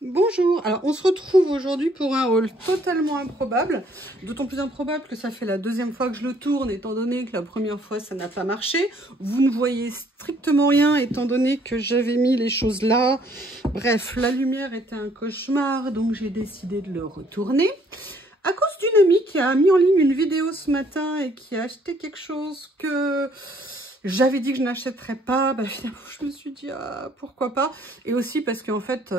Bonjour, alors on se retrouve aujourd'hui pour un haul totalement improbable, d'autant plus improbable que ça fait la deuxième fois que je le tourne, étant donné que la première fois ça n'a pas marché. Vous ne voyez strictement rien, étant donné que j'avais mis les choses là. Bref, la lumière était un cauchemar, donc j'ai décidé de le retourner. À cause d'une amie qui a mis en ligne une vidéo ce matin et qui a acheté quelque chose que j'avais dit que je n'achèterais pas, bah finalement je me suis dit ah, pourquoi pas. Et aussi parce qu'en fait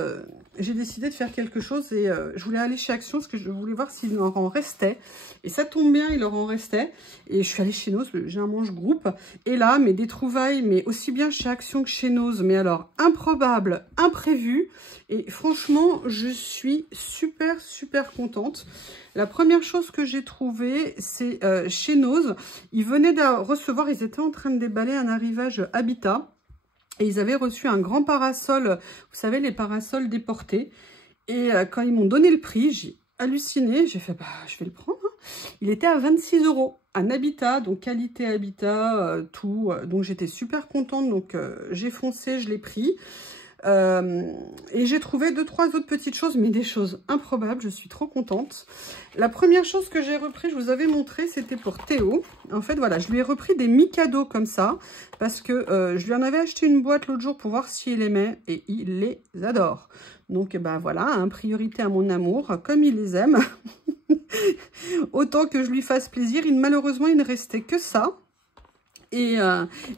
j'ai décidé de faire quelque chose et je voulais aller chez Action parce que je voulais voir s'il leur en restait. Et ça tombe bien, il leur en restait. Et je suis allée chez Nose, j'ai un manche groupe. Et là, mais des trouvailles, mais aussi bien chez Action que chez Nose, mais alors improbable, imprévu. Et franchement, je suis super contente. La première chose que j'ai trouvée, c'est chez Nose. Ils venaient de recevoir, ils étaient en train de déballer un arrivage Habitat. Et ils avaient reçu un grand parasol, vous savez, les parasols déportés. Et quand ils m'ont donné le prix, j'ai halluciné. J'ai fait, bah, je vais le prendre. Il était à 26 €. Un Habitat, donc qualité Habitat, tout. Donc j'étais super contente. Donc j'ai foncé, je l'ai pris. Et j'ai trouvé 2-3 autres petites choses, mais des choses improbables, je suis trop contente. La première chose que j'ai repris, je vous avais montré, c'était pour Théo. En fait, voilà, je lui ai repris des mi-cadeaux comme ça, parce que je lui en avais acheté une boîte l'autre jour pour voir s'il aimait, et il les adore. Donc, bah voilà, hein, priorité à mon amour, comme il les aime. Autant que je lui fasse plaisir. Malheureusement, il ne restait que ça. Et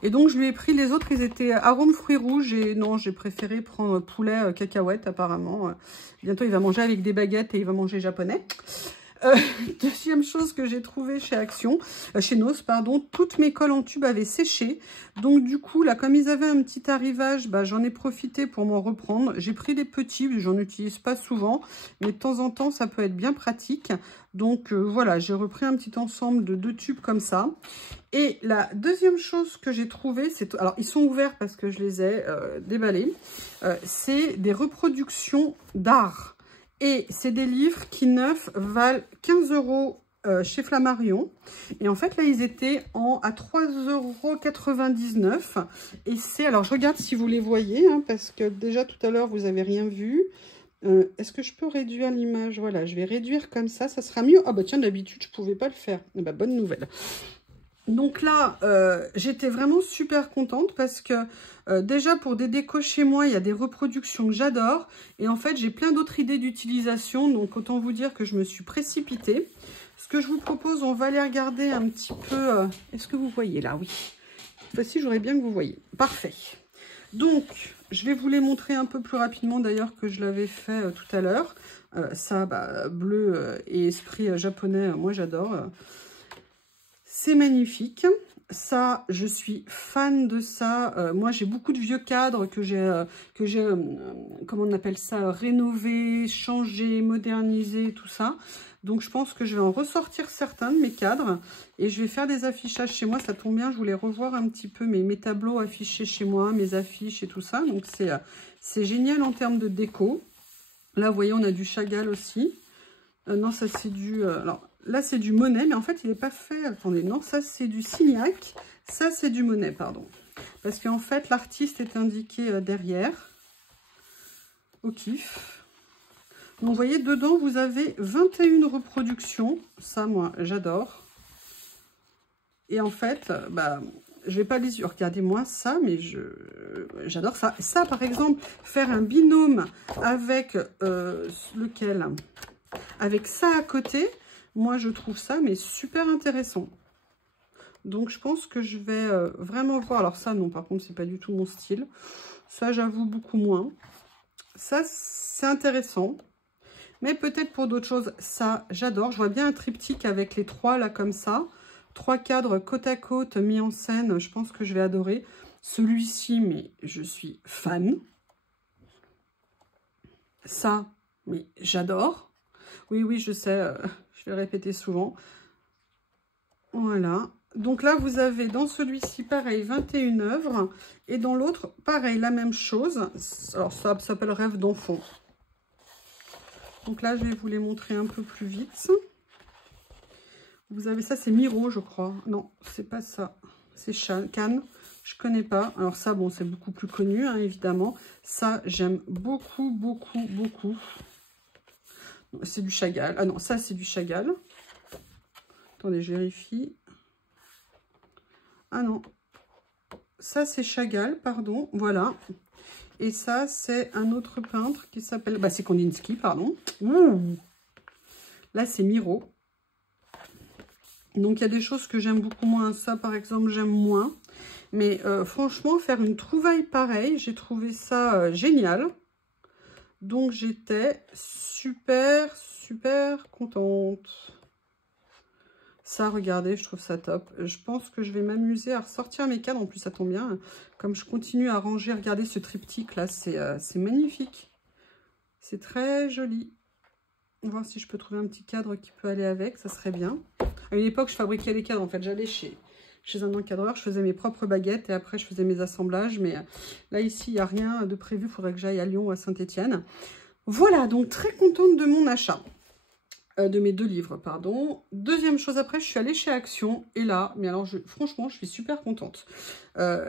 donc, je lui ai pris les autres, ils étaient arômes fruits rouges. Et non, j'ai préféré prendre poulet cacahuète, apparemment. Bientôt, il va manger avec des baguettes et il va manger japonais. Deuxième chose que j'ai trouvé chez Action, chez Nose, pardon, toutes mes colles en tube avaient séché. Donc, du coup, là, comme ils avaient un petit arrivage, bah, j'en ai profité pour m'en reprendre. J'ai pris des petits, j'en utilise pas souvent. Mais de temps en temps, ça peut être bien pratique. Donc, voilà, j'ai repris un petit ensemble de 2 tubes comme ça. Et la deuxième chose que j'ai trouvée, c'est... Alors, ils sont ouverts parce que je les ai déballés. C'est des reproductions d'art. Et c'est des livres qui, neufs, valent 15 € chez Flammarion. Et en fait, là, ils étaient à 3,99 €. Et c'est... Alors, je regarde si vous les voyez, hein, parce que déjà, tout à l'heure, vous n'avez rien vu. Est-ce que je peux réduire l'image? Voilà, je vais réduire comme ça sera mieux. Ah bah tiens, d'habitude, je ne pouvais pas le faire. Eh bah, bonne nouvelle. Donc là, j'étais vraiment super contente parce que déjà pour des décos chez moi, il y a des reproductions que j'adore. Et en fait, j'ai plein d'autres idées d'utilisation. Donc autant vous dire que je me suis précipitée. Ce que je vous propose, on va aller regarder un petit peu... Est-ce que vous voyez là? Oui. Cette fois-ci, j'aurais bien que vous voyez. Parfait. Donc, je vais vous les montrer un peu plus rapidement d'ailleurs que je l'avais fait tout à l'heure. Ça, bah, bleu et esprit japonais, moi j'adore. C'est magnifique. Ça, je suis fan de ça. Moi, j'ai beaucoup de vieux cadres que j'ai, comment on appelle ça, rénové, changé, modernisé, tout ça. Donc, je pense que je vais en ressortir certains de mes cadres et je vais faire des affichages chez moi. Ça tombe bien, je voulais revoir un petit peu mes tableaux affichés chez moi, mes affiches et tout ça. Donc, c'est génial en termes de déco. Là, vous voyez, on a du Chagall aussi. Non, ça, c'est du... alors, là, c'est du Monet, mais en fait, il n'est pas fait... Attendez, non, ça, c'est du Signac. Ça, c'est du Monet, pardon. Parce qu'en fait, l'artiste est indiqué derrière. Au kiff. Donc, vous voyez, dedans, vous avez 21 reproductions. Ça, moi, j'adore. Et en fait, bah... je vais pas les yeux. Regardez-moi ça, mais j'adore ça. Ça, par exemple, faire un binôme avec lequel? Avec ça à côté, moi, je trouve ça mais super intéressant. Donc, je pense que je vais vraiment voir. Alors ça, non, par contre, c'est pas du tout mon style. Ça, j'avoue, beaucoup moins. Ça, c'est intéressant. Mais peut-être pour d'autres choses, ça, j'adore. Je vois bien un triptyque avec les 3, là, comme ça. 3 cadres côte à côte mis en scène. Je pense que je vais adorer. Celui-ci, mais je suis fan. Ça, mais j'adore. Oui, oui, je sais, je vais répéter souvent. Voilà. Donc là, vous avez dans celui-ci, pareil, 21 œuvres. Et dans l'autre, pareil, la même chose. Alors, ça s'appelle Rêve d'enfant. Donc là, je vais vous les montrer un peu plus vite. Vous avez ça, c'est Miro, je crois. Non, c'est pas ça. C'est Cannes. Je connais pas. Alors ça, bon, c'est beaucoup plus connu, hein, évidemment. Ça, j'aime beaucoup, beaucoup, beaucoup. C'est du Chagall. Ah non, ça, c'est du Chagall. Attendez, je vérifie. Ah non. Ça, c'est Chagall, pardon. Voilà. Et ça, c'est un autre peintre qui s'appelle... Bah, c'est Kandinsky, pardon. Ouh. Là, c'est Miro. Donc, il y a des choses que j'aime beaucoup moins. Ça, par exemple, j'aime moins. Mais franchement, faire une trouvaille pareille, j'ai trouvé ça génial. Donc, j'étais super, super contente. Ça, regardez, je trouve ça top. Je pense que je vais m'amuser à ressortir mes cadres. En plus, ça tombe bien. Comme je continue à ranger, regardez ce triptyque là, c'est magnifique. C'est très joli. On va voir si je peux trouver un petit cadre qui peut aller avec, ça serait bien. À une époque, je fabriquais les cadres, en fait. J'allais chez un encadreur, je faisais mes propres baguettes et après, je faisais mes assemblages. Mais là, ici, il n'y a rien de prévu. Il faudrait que j'aille à Lyon ou à Saint-Étienne. Voilà, donc très contente de mon achat. De mes 2 livres, pardon. Deuxième chose après, je suis allée chez Action. Et là, mais alors, franchement, je suis super contente.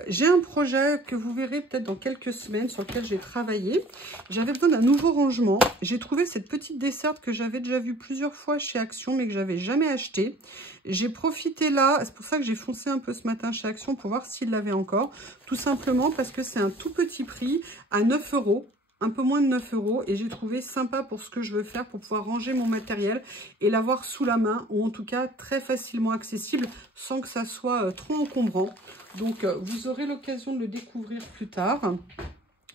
J'ai un projet que vous verrez peut-être dans quelques semaines sur lequel j'ai travaillé. J'avais besoin d'un nouveau rangement. J'ai trouvé cette petite desserte que j'avais déjà vue plusieurs fois chez Action, mais que j'avais jamais acheté. J'ai profité là, c'est pour ça que j'ai foncé un peu ce matin chez Action pour voir s'ils l'avaient encore. Tout simplement parce que c'est un tout petit prix à 9 €. Un peu moins de 9 € et j'ai trouvé sympa pour ce que je veux faire, pour pouvoir ranger mon matériel et l'avoir sous la main ou en tout cas très facilement accessible sans que ça soit trop encombrant. Donc vous aurez l'occasion de le découvrir plus tard.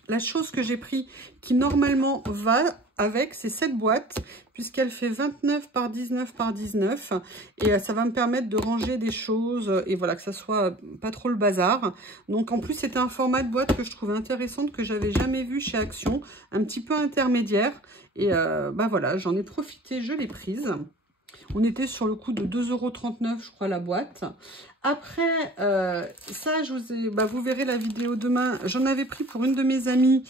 La chose que j'ai pris qui normalement va avec, c'est cette boîte, puisqu'elle fait 29 par 19 par 19. Et ça va me permettre de ranger des choses et voilà, que ça soit pas trop le bazar. Donc en plus, c'était un format de boîte que je trouvais intéressant, que j'avais jamais vu chez Action, un petit peu intermédiaire. Et bah voilà, j'en ai profité, je l'ai prise. On était sur le coût de 2,39 €, je crois, la boîte. Après, ça, vous verrez la vidéo demain. J'en avais pris pour une de mes amies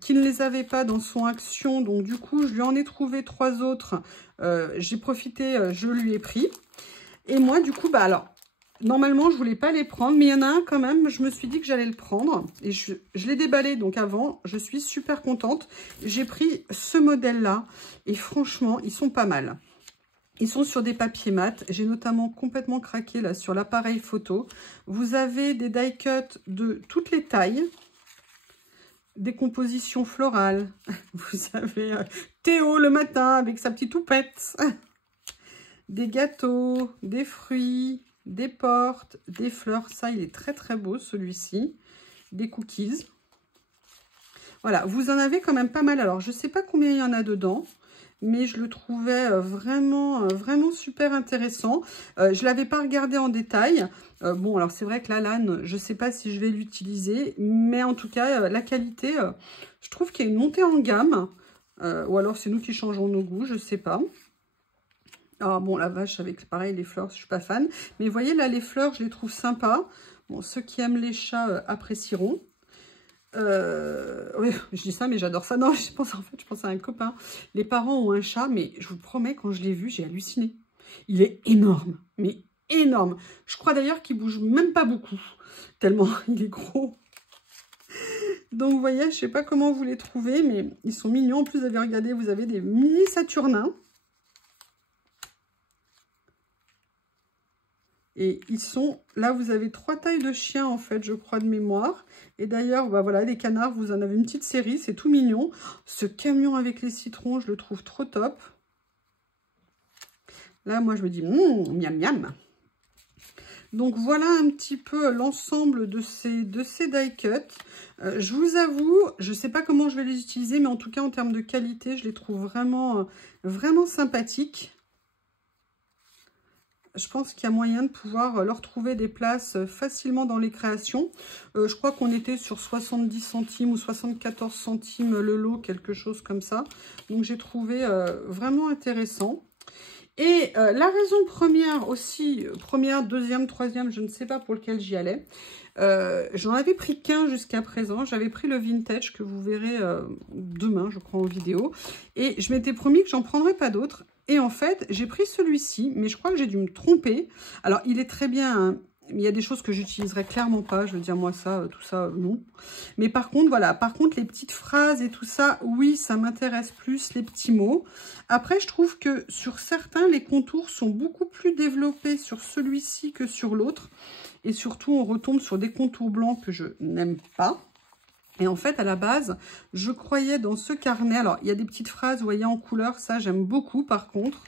qui ne les avait pas dans son Action. Donc, du coup, je lui en ai trouvé 3 autres. J'ai profité, je lui ai pris. Et moi, du coup, bah alors, normalement, je voulais pas les prendre. Mais il y en a un quand même, je me suis dit que j'allais le prendre. Et je l'ai déballé, donc avant, je suis super contente. J'ai pris ce modèle-là. Et franchement, ils sont pas mal. Ils sont sur des papiers mat. J'ai notamment complètement craqué là sur l'appareil photo. Vous avez des die cuts de toutes les tailles. Des compositions florales. Vous avez Théo le matin avec sa petite houppette. Des gâteaux, des fruits, des portes, des fleurs. Ça, il est très très beau celui-ci. Des cookies. Voilà, vous en avez quand même pas mal. Alors, je ne sais pas combien il y en a dedans. Mais je le trouvais vraiment super intéressant. Je ne l'avais pas regardé en détail. Bon, alors c'est vrai que la lane, je ne sais pas si je vais l'utiliser. Mais en tout cas, la qualité, je trouve qu'il y a une montée en gamme. Ou alors c'est nous qui changeons nos goûts, je ne sais pas. Ah bon, la vache, avec pareil, les fleurs, je ne suis pas fan. Mais vous voyez, là, les fleurs, je les trouve sympas. Bon, ceux qui aiment les chats apprécieront. Oui, je dis ça, mais j'adore ça. Non, je pense à un copain. Les parents ont un chat, mais je vous promets, quand je l'ai vu, j'ai halluciné. Il est énorme, mais énorme. Je crois d'ailleurs qu'il bouge même pas beaucoup, tellement il est gros. Donc, vous voyez, je sais pas comment vous les trouvez, mais ils sont mignons. En plus, vous avez regardé, vous avez des mini Saturnins. Et ils sont, là vous avez 3 tailles de chiens en fait, je crois de mémoire. Et d'ailleurs, bah voilà, les canards, vous en avez une petite série, c'est tout mignon. Ce camion avec les citrons, je le trouve trop top. Là, moi je me dis, miam miam. Donc voilà un petit peu l'ensemble de ces die cuts. Je vous avoue, je ne sais pas comment je vais les utiliser, mais en tout cas en termes de qualité, je les trouve vraiment sympathiques. Je pense qu'il y a moyen de pouvoir leur trouver des places facilement dans les créations. Je crois qu'on était sur 70 centimes ou 74 centimes le lot, quelque chose comme ça. Donc j'ai trouvé vraiment intéressant. Et la raison première aussi, première, deuxième, troisième, je ne sais pas pour lequel j'y allais. J'en avais pris qu'un jusqu'à présent. J'avais pris le vintage que vous verrez demain, je crois, en vidéo. Et je m'étais promis que j'en prendrais pas d'autres. Et en fait, j'ai pris celui-ci, mais je crois que j'ai dû me tromper. Alors, il est très bien, hein. il y a des choses que j'utiliserai clairement pas. Je veux dire, moi, ça, tout ça, non. Mais par contre, voilà. Par contre, les petites phrases et tout ça, oui, ça m'intéresse plus, les petits mots. Après, je trouve que sur certains, les contours sont beaucoup plus développés sur celui-ci que sur l'autre. Et surtout, on retombe sur des contours blancs que je n'aime pas. Et en fait, à la base, je croyais dans ce carnet... Alors, il y a des petites phrases, vous voyez, en couleur. Ça, j'aime beaucoup, par contre.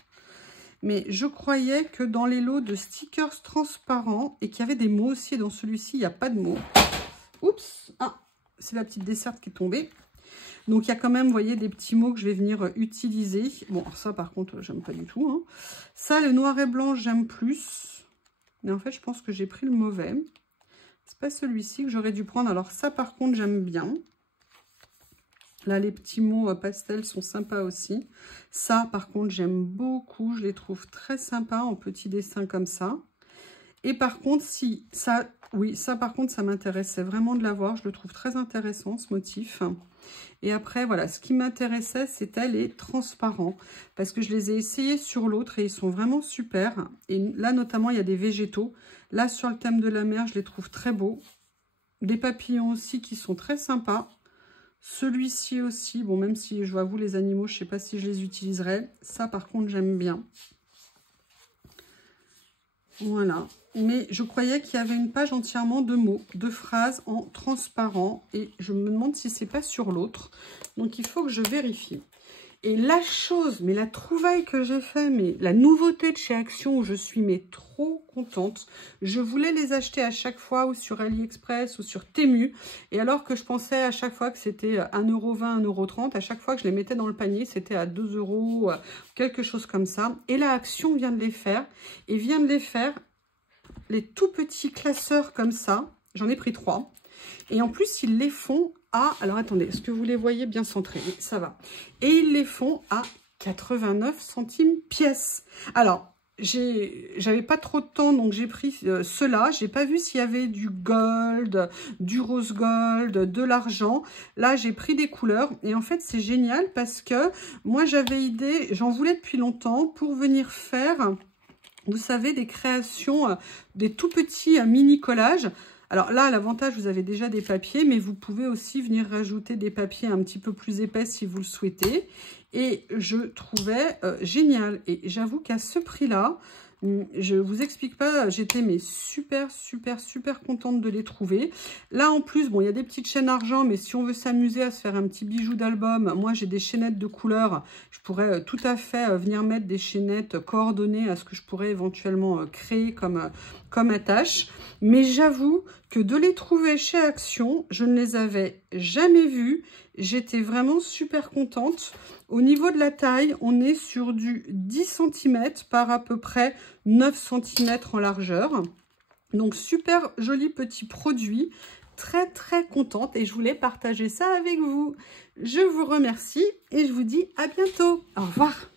Mais je croyais que dans les lots de stickers transparents, et qu'il y avait des mots aussi, et dans celui-ci, il n'y a pas de mots. Oups, ah, c'est la petite desserte qui est tombée. Donc, il y a quand même, vous voyez, des petits mots que je vais venir utiliser. Bon, ça, par contre, j'aime pas du tout. Hein. Ça, le noir et blanc, j'aime plus. Mais en fait, je pense que j'ai pris le mauvais. C'est pas celui-ci que j'aurais dû prendre. Alors, ça, par contre, j'aime bien. Là, les petits mots pastel sont sympas aussi. Ça, par contre, j'aime beaucoup. Je les trouve très sympas en petits dessins comme ça. Et par contre, si ça... Oui, ça, par contre, ça m'intéressait vraiment de l'avoir. Je le trouve très intéressant, ce motif. Et après, voilà, ce qui m'intéressait, c'était les transparents. Parce que je les ai essayés sur l'autre et ils sont vraiment super. Et là, notamment, il y a des végétaux. Là, sur le thème de la mer, je les trouve très beaux. Des papillons aussi qui sont très sympas. Celui-ci aussi, bon, même si je vous avoue, les animaux, je ne sais pas si je les utiliserai. Ça, par contre, j'aime bien. Voilà. Mais je croyais qu'il y avait une page entièrement de mots, de phrases en transparent. Et je me demande si c'est pas sur l'autre. Donc, il faut que je vérifie. Et la chose, mais la trouvaille que j'ai fait, mais la nouveauté de chez Action où je suis mais trop contente. Je voulais les acheter à chaque fois ou sur AliExpress ou sur Temu. Et alors que je pensais à chaque fois que c'était 1,20 €, 1,30 €, à chaque fois que je les mettais dans le panier, c'était à 2 €, quelque chose comme ça. Et là, Action vient de les faire. Et vient de les faire les tout petits classeurs comme ça. J'en ai pris 3. Et en plus, ils les font à... Alors, attendez, est-ce que vous les voyez bien centrés? Oui, ça va. Et ils les font à 89 centimes pièce. Alors, j'avais pas trop de temps, donc j'ai pris ceux-là. J'ai pas vu s'il y avait du gold, du rose gold, de l'argent. Là, j'ai pris des couleurs. Et en fait, c'est génial parce que moi, j'avais idée, j'en voulais depuis longtemps pour venir faire... Vous savez, des créations, des tout petits mini-collages. Alors là, l'avantage, vous avez déjà des papiers, mais vous pouvez aussi venir rajouter des papiers un petit peu plus épais si vous le souhaitez. Et je trouvais génial. Et j'avoue qu'à ce prix-là, je vous explique pas, j'étais mais super contente de les trouver. Là en plus, bon, il y a des petites chaînes argent, mais si on veut s'amuser à se faire un petit bijou d'album, moi j'ai des chaînettes de couleurs. Je pourrais tout à fait venir mettre des chaînettes coordonnées à ce que je pourrais éventuellement créer comme attache. Mais j'avoue que de les trouver chez Action, je ne les avais jamais vus. J'étais vraiment super contente. Au niveau de la taille, on est sur du 10 cm par à peu près 9 cm en largeur. Donc, super joli petit produit. Très contente et je voulais partager ça avec vous. Je vous remercie et je vous dis à bientôt. Au revoir.